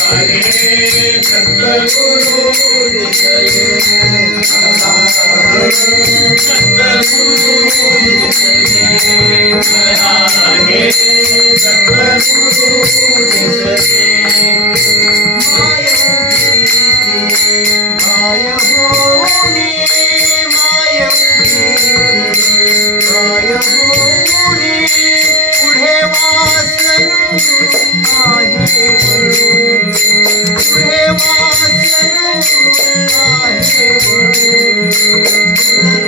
Thank you. Thank you.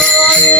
Música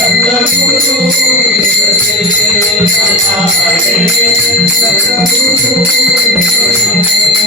Thank you.